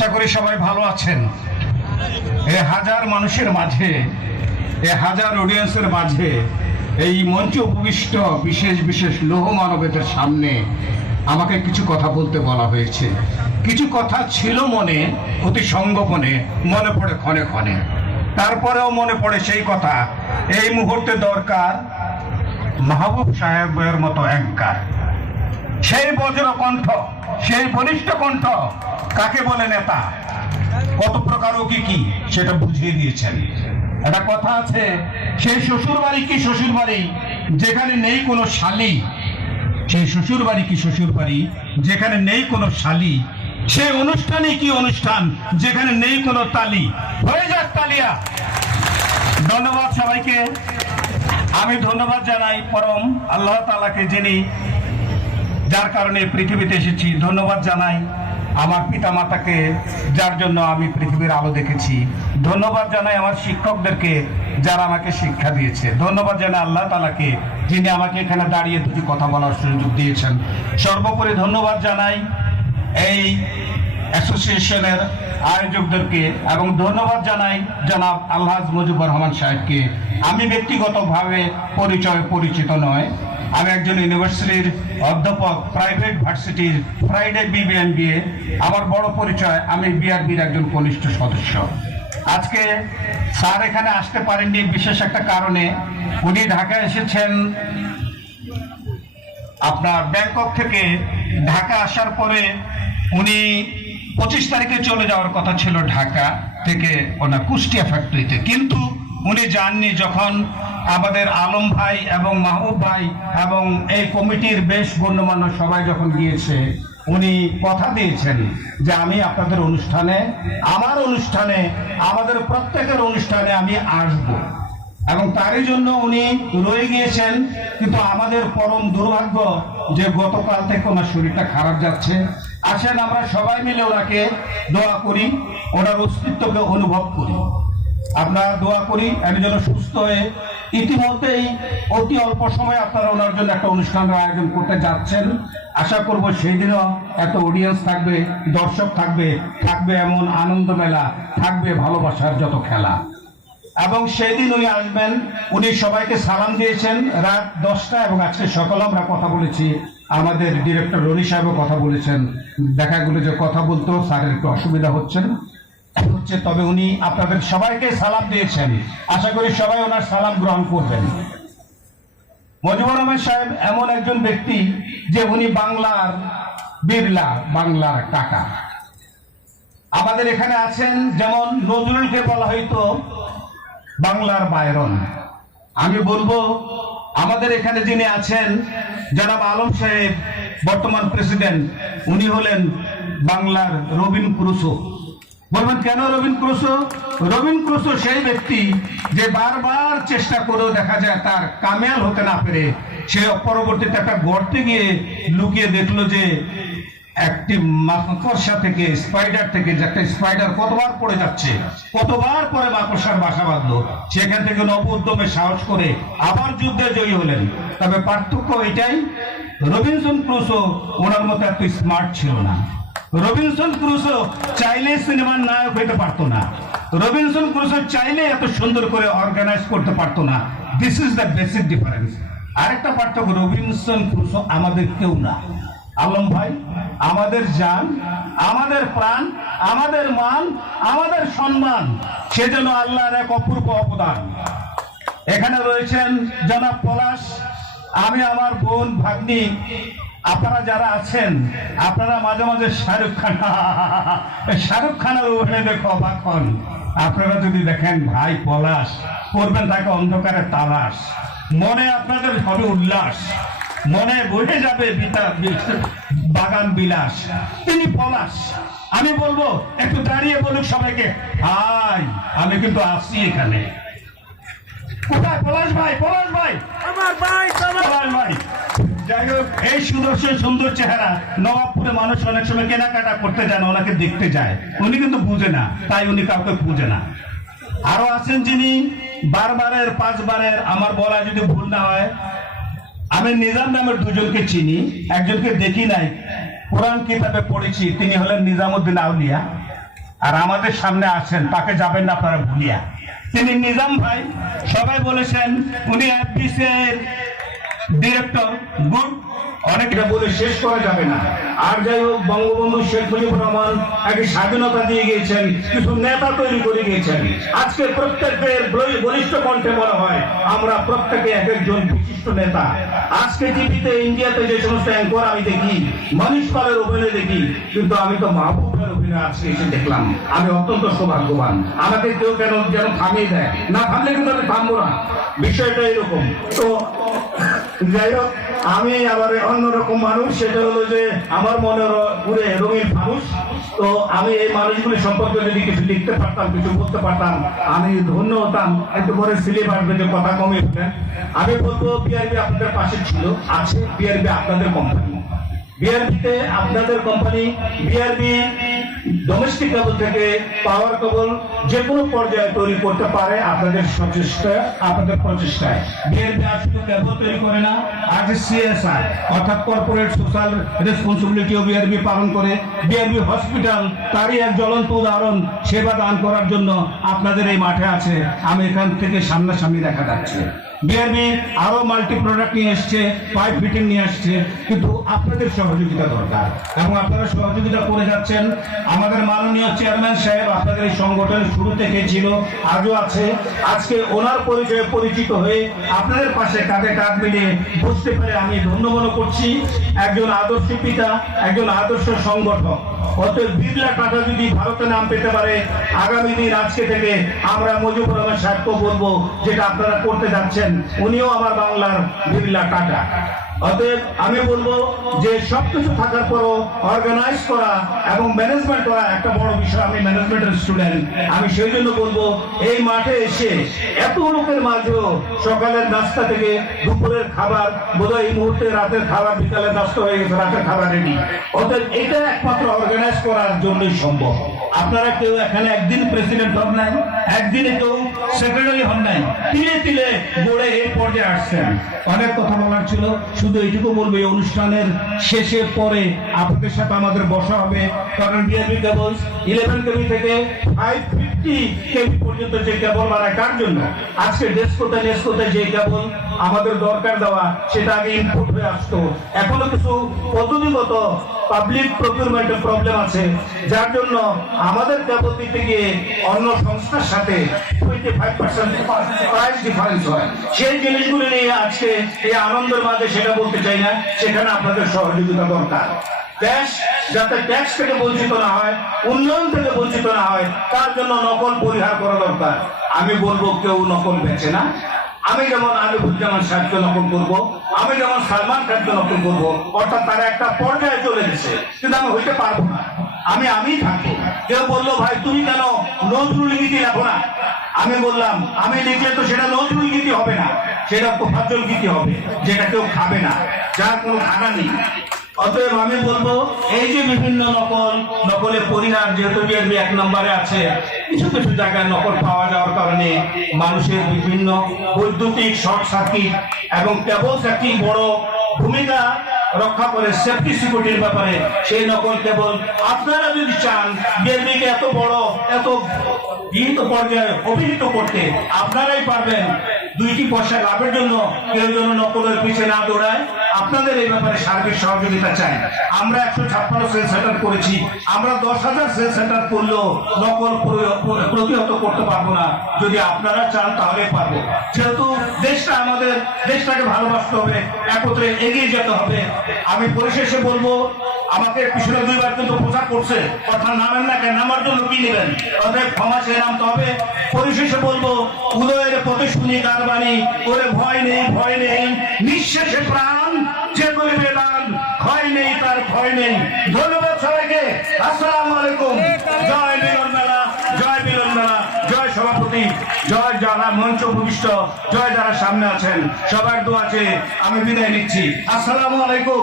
আশা করি সবাই ভালো আছেন। এই হাজার মানুষের মাঝে, এই হাজার অডিয়েন্সের মাঝে, এই মঞ্চে উপবিষ্ট বিশেষ বিশেষ লৌহ মানবের সামনে আমাকে কিছু কথা বলতে বলা হয়েছে। কিছু কথা ছিল মনে, অতি সংগোপনে, মনে পড়ে ক্ষণে ক্ষণে। তারপরেও মনে পড়ে সেই কথা এই মুহূর্তে দরকার মাহবুব সাহেবের মতো অ্যাঙ্কার। সেই বজ্র কণ্ঠ, সেই বলিষ্ঠ কণ্ঠ কাকে বলে নেতা, কত প্রকার ও কি সেটা বুঝিয়ে দিয়েছেন। একটা কথা আছে, সেই শ্বশুর বাড়ি কি শ্বশুর বাড়ি যেখানে নেই কোনো শালি, সেই শ্বশুর বাড়ি কি শ্বশুর বাড়ি যেখানে নেই কোনো শালি, সেই অনুষ্ঠানই কি অনুষ্ঠান যেখানে নেই কোনো তালি। হয়ে যাক তালিয়া। ধন্যবাদ সবাইকে। আমি ধন্যবাদ জানাই পরম আল্লাহ তাআলাকে, যিনি যার কারণে পৃথিবীতে এসেছি। ধন্যবাদ জানাই আমার পিতা মাতাকে, যার জন্য আমি পৃথিবীর আলো দেখেছি। ধন্যবাদ জানাই আমার শিক্ষকদেরকে, যারা আমাকে শিক্ষা দিয়েছে। ধন্যবাদ জানাই আল্লাহ তাআলাকে, যিনি আমাকে এখানে দাঁড়িয়ে দুটি কথা বলার সুযোগ দিয়েছেন। সর্বোপরি ধন্যবাদ জানাই এই অ্যাসোসিয়েশনের আয়োজকদেরকে এবং ধন্যবাদ জানাই জনাব আলহাজ মুজিবুর রহমান সাহেবকে। আমি ব্যক্তিগতভাবে পরিচিত নয়, আমি একজন ইউনিভার্সিটির অধ্যাপক, প্রাইভেট ভার্সিটির ফ্রাইডে BBMBA। আমার বড় পরিচয়, আমি বিআরবির একজন কনিষ্ঠ সদস্য। আজকে স্যার এখানে আসতে পারেননি বিশেষ একটা কারণে। উনি ঢাকায় এসেছেন আপনার ব্যাংকক থেকে। ঢাকা আসার পরে উনি 25 তারিখে চলে যাওয়ার কথা ছিল ঢাকা থেকে ওনার কুষ্টিয়া ফ্যাক্টরিতে, কিন্তু উনি যাননি। যখন আমাদের আলম ভাই এবং মাহবুব ভাই এবং এই কমিটির বেশ গণ্যমান্য সবাই যখন গিয়েছে, উনি কথা দিয়েছেন যে আমি আপনাদের অনুষ্ঠানে, আমার অনুষ্ঠানে, আমাদের প্রত্যেকের অনুষ্ঠানে আমি আসব, এবং তারই জন্য উনি রয়ে গিয়েছেন। কিন্তু আমাদের পরম দুর্ভাগ্য যে গতকাল থেকে ওনার শরীরটা খারাপ যাচ্ছে। আসেন আমরা সবাই মিলে ওনাকে দোয়া করি, ওনার অস্তিত্বকে অনুভব করি। আমরা দোয়া করি আমি যেন সুস্থ হয়ে, ইতিমধ্যেই অতি অল্প সময় আপনারা ওনার জন্য একটা অনুষ্ঠানের আয়োজন করতে যাচ্ছেন। আশা করব সেই দিনও একটা অডিয়েন্স থাকবে, দর্শক থাকবে, থাকবে এমন আনন্দ মেলা, থাকবে ভালোবাসার যত খেলা। এবং সেই দিন উনি আসবেন। উনি সবাইকে সালাম দিয়েছেন রাত 10টা, এবং আজকে সকালে আমরা কথা বলেছি, আমাদের ডিরেক্টর রনি সাহেবও কথা বলেছেন। দেখা গেল যে কথা বলতেও স্যারের একটু অসুবিধা হচ্ছে, তবে উনি আপনাদের সবাইকে সালাম দিয়েছেন। আশা করি সবাই ওনার সালাম গ্রহণ করবেন। মুজিবুর রহমান সাহেব এমন একজন ব্যক্তি যে উনি বাংলার বিড়লা, বাংলার টাকা। আমাদের এখানে আছেন যেমন নজরুলকে বলা হয়তো বাংলার বায়রন। আমি বলবো আমাদের এখানে যিনি আছেন জনাব আলম সাহেব, বর্তমান প্রেসিডেন্ট, উনি হলেন বাংলার রবিন ক্রুসো। বলবেন কেন রবিন ক্রুসো? রবিন ক্রুসো সেই ব্যক্তি যে বারবার চেষ্টা করেও দেখা যায় তার কামিয়াল হতে না পেরে সে পরবর্তীতে একটা গর্তে গিয়ে লুকিয়ে দেখলো যে একটি মাকড়সা থেকে, স্পাইডার থেকে, যে একটা স্পাইডার কতবার পড়ে যাচ্ছে, কতবার পরে মাকড়সার বাসা বাঁধলো। সেখান থেকে নব উদ্যমে সাহস করে আবার যুদ্ধে জয়ী হলেন। তবে পার্থক্য এটাই, রবিনসন ক্রুসো ওনার মতো এত স্মার্ট ছিল না। রবিনসন ক্রুসো চাইলে সিনেমার নায়ক হইতে পারতো না। রবিনসন ক্রুসো চাইলে এত সুন্দর করে অর্গানাইজ করতে পারতো না। This is the basic difference. আরেকটা পার্থক্য, রবিনসন ক্রুসো আমাদের কেউ না। আলম ভাই আমাদের জান, আমাদের প্রাণ, আমাদের মান, আমাদের সম্মান, সেজন্য আল্লাহর এক অপূর্ব অবদান। এখানে রয়েছেন জনাব পলাশ, আমি, আমার বোন, ভাগ্নি। আপনারা যারা আছেন, আপনারা মাঝে মাঝে শাহরুখ খানের ওখানে দেখো অবাক হন। আপনারা যদি দেখেন ভাই পলাশ, করবেন তাকে অন্ধকারে তালাশ, মনে আপনাদের হবে উল্লাস, মনে বসে যাবে বাগান বিলাস। তিনি পলাশ। আমি বলবো একটু দাঁড়িয়ে বলুক সবাইকে, হাই আমি কিন্তু আসছি এখানে। কোথায় পলাশ ভাই? পলাশ ভাই, আমার ভাই, পলাশ ভাই। যাই হোক, এই সুদর্শন সুন্দর চেহারা, নবাবপুরে মানুষ অনেক সময় কেনাকাটা করতে যায় না, ওনাকে দেখতে যায়। উনি কিন্তু বুঝে না, তাই উনি কাউকে বুঝে না। আরো আছেন যিনি বারবারের, 5 বারের, আমার বলা যদি ভুল না হয়, আমি নিজাম নামের দুজনকে চিনি, একজনকে দেখি নাই, কোরআন কিতাবে পড়েছি। তিনি হলেন নিজামউদ্দিন আউলিয়া। আর আমাদের সামনে আসেন, তাকে যাবেন না আপনারা ভুলিয়া। তিনি নিজাম ভাই, সবাই বলেছেন উনি এফডিসি এর ডিরেক্টর, গুড, অনেকটা বলে শেষ করা যাবে না। আর যাই হোক, বঙ্গবন্ধু শেখ মুজিবুর রহমান একে স্বাধীনতা দিয়ে গিয়েছেন, কিছু নেতা তৈরি করে গিয়েছেন। আজকে প্রত্যেকের বলিষ্ঠ কণ্ঠে বলা হয় আমরা প্রত্যেকে এক একজন বিশিষ্ট নেতা। আজকে টিভিতে ইন্ডিয়াতে যে সমস্ত অ্যাঙ্কর আমি দেখি, মনীষ পালের অভিনয় দেখি, কিন্তু আমি তো মাহবুবের অভিনয় আজকে এসে দেখলাম। আমি অত্যন্ত সৌভাগ্যবান। আমাকে কেউ কেন যেন থামিয়ে দেয়, না থামলে কিন্তু আমি থামবো না, বিষয়টা এরকম। তো যাই হোক, আমি আবার অন্যরকম মানুষ, সেটা হলো যে আমার মনের পুরে রঙিন মানুষ। তো আমি এই মানুষগুলি সম্পর্কে যদি কিছু লিখতে পারতাম, কিছু বলতে পারতাম, আমি ধন্য হতাম। একটু পরে সিলেবাস যে কথা কমিয়ে ফেলেন। আমি বলবো বিআরবি আপনাদের পাশে ছিল, আছে। বিআরবি আপনাদের কোম্পানি, বিআরবিতে আপনাদের কোম্পানি। বিআরবি ডোমেস্টিক কেবল থেকে পাওয়ার কেবল যে কোনো পর্যায়ে তৈরি করতে পারে আপনাদের সচেষ্টা, আপনাদের প্রচেষ্টায়। বিআরবি আর শুধু কেবল তৈরি করে না, আজ সিএসআর অর্থাৎ কর্পোরেট সোশ্যাল রেসপন্সিবিলিটিও বিআরবি পালন করে। বিআরবি হসপিটাল তারই এক জ্বলন্ত উদাহরণ, সেবা দান করার জন্য আপনাদের এই মাঠে আছে। আমি এখান থেকে সামনাসামনি দেখা যাচ্ছে। বিআরবি আরো মাল্টি প্রোডাক্ট নিয়ে এসছে, পাইপ ফিটিং নিয়ে আসছে, কিন্তু আপনাদের সহযোগিতা দরকার এবং আপনারা সহযোগিতা করে যাচ্ছেন। আমাদের মাননীয় চেয়ারম্যান সাহেব আপনাদের এই সংগঠনের শুরু থেকে ছিল, আজও আছে। আজকে ওনার পরিচয়ে পরিচিত হয়ে আপনাদের পাশে কাঁধে কাঁধ মিলিয়ে বসতে পেরে আমি ধন্য মনে করছি। একজন আদর্শ পিতা, একজন আদর্শ সংগঠক। অতএব বিড়লা টাটা যদি ভারতে নাম পেতে পারে, আগামী দিন আজকে থেকে আমরা মুজিবুর রহমান সাহেবকে বলবো যেটা আপনারা করতে যাচ্ছেন, উনিও আমার বাংলার বিড়লা টাটা। অতএব আমি বলবো যে সবকিছু থাকার পরও অর্গানাইজ করা এবং ম্যানেজমেন্ট করা একটা বড় বিষয়। আমি ম্যানেজমেন্টের স্টুডেন্ট, আমি সেই জন্য বলবো এই মাঠে এসে এত লোকের মাঝেও সকালের নাস্তা থেকে দুপুরের খাবার, বোধহয় এই মুহূর্তে রাতের খাবার, বিকালের নাস্তা হয়ে গেছে, রাতের খাবার রেডি। অতএব এটা একমাত্র অর্গানাইজ করার জন্যই সম্ভব। আপনারা কেউ এখানে একদিন প্রেসিডেন্ট হন নাই, একদিনে কেউ সেক্রেটারি হন নাই, তিলে তিলে গড়ে এই পর্যায়ে আসছেন। অনেক কথা বলার ছিল, শুধু এইটুকু বলবো এই অনুষ্ঠানের শেষের পরে আপনাদের সাথে আমাদের বসা হবে। কারণ বিআরবি কেবল 11 কেবি থেকে 550 কেবি পর্যন্ত যে কেবল বানায় কার জন্য? আজকে ডেস্কোতে নেস্কোতে যে কেবল আমাদের দরকার দেওয়া, সেটা আগে ইনপুট হয়ে আসতো। এখনো কিছু পদ্ধতিগত পাবলিক প্রকিউরমেন্টের প্রবলেম আছে, যার জন্য আমাদের কেবল দিতে গিয়ে অন্য সংস্থার সাথে 25% প্রাইস ডিফারেন্স হয়। সেই জিনিসগুলো নিয়ে আজকে এই আনন্দের মাঝে সেটা বলতে চাই না, সেখানে আপনাদের সহযোগিতা দরকার। দেশ যাতে ট্যাক্স থেকে বঞ্চিত না হয়, উন্নয়ন থেকে বঞ্চিত না হয়, তার জন্য নকল পরিহার করা দরকার। আমি বলবো কেউ নকল বেচে না। আমি যেমন আলিফুজ্জামান সাহেবকে নকল করবো, আমি যেমন সালমান খানকে নকল করবো, অর্থাৎ তারা একটা পর্যায়ে চলে গেছে, কিন্তু আমি হইতে পারবো না। আমি থাকবো। কেউ বললো ভাই তুমি কেন নজরুল গীতি লেখো না? আমি বললাম আমি লিখলে তো সেটা নজরুল গীতি হবে না, সেটা তোফাজ্জল গীতি হবে, যেটা কেউ খাবে না, যার কোনো খানা নেই। অতএব আমি বলবো এই যে বিভিন্ন নকলের পরিহার, যেহেতু বিআরবি 1 নম্বরে আছে, কিছু কিছু জায়গায় নকল পাওয়া যাওয়ার কারণে মানুষের বিভিন্ন বৈদ্যুতিক শর্ট সার্কিট এবং কেবলস একটি বড় ভূমিকা রক্ষা করে সেফটি সিকিউরিটির ব্যাপারে। সেই নকল কেবল আপনারা যদি চান বিআরবিকে এত বড়, এত বিহিত পর্যায়ে অভিহিত করতে, আপনারাই পারবেন। 2টি পয়সা লাভের জন্য কেউ যেন নকলের পিছিয়ে না দৌড়ায়। আপনাদের এই ব্যাপারে সার্বিক সহযোগিতা চাই। আমরা 156 সেল সেন্টার করেছি, আমরা 10,000 সেল সেন্টার করলেও নকল প্রতিহত করতে পারবো না। যদি আপনারা চান তাহলে পারবো। যেহেতু দেশটা আমাদের, দেশটাকে ভালোবাসতে হবে, একত্রে এগিয়ে যেতে হবে। আমি পরিশেষে বলবো, আমাকে পিছনে 2 বার কিন্তু প্রচার করছে, কথা নামেন না কেন, নামার জন্য কি নেবেন? অতএব ক্ষমা চেয়ে নামতে হবে। পরিশেষে বলবো, উদয়ের পথে শুনি কার বাণী, ওরে ভয় নেই, ভয় নেই, নিঃশেষে প্রাণ যে করিবে দান, ভয় নেই তার ভয় নেই। ধন্যবাদ সবাইকে। আসসালামু আলাইকুম। জয় মিলন মেলা, জয় মিলন মেলা, জয় সভাপতি, জয় যারা মঞ্চ উপবিষ্ট, জয় যারা সামনে আছেন, সবার দোয়া চেয়ে আমি বিদায় নিচ্ছি। আসসালামু আলাইকুম।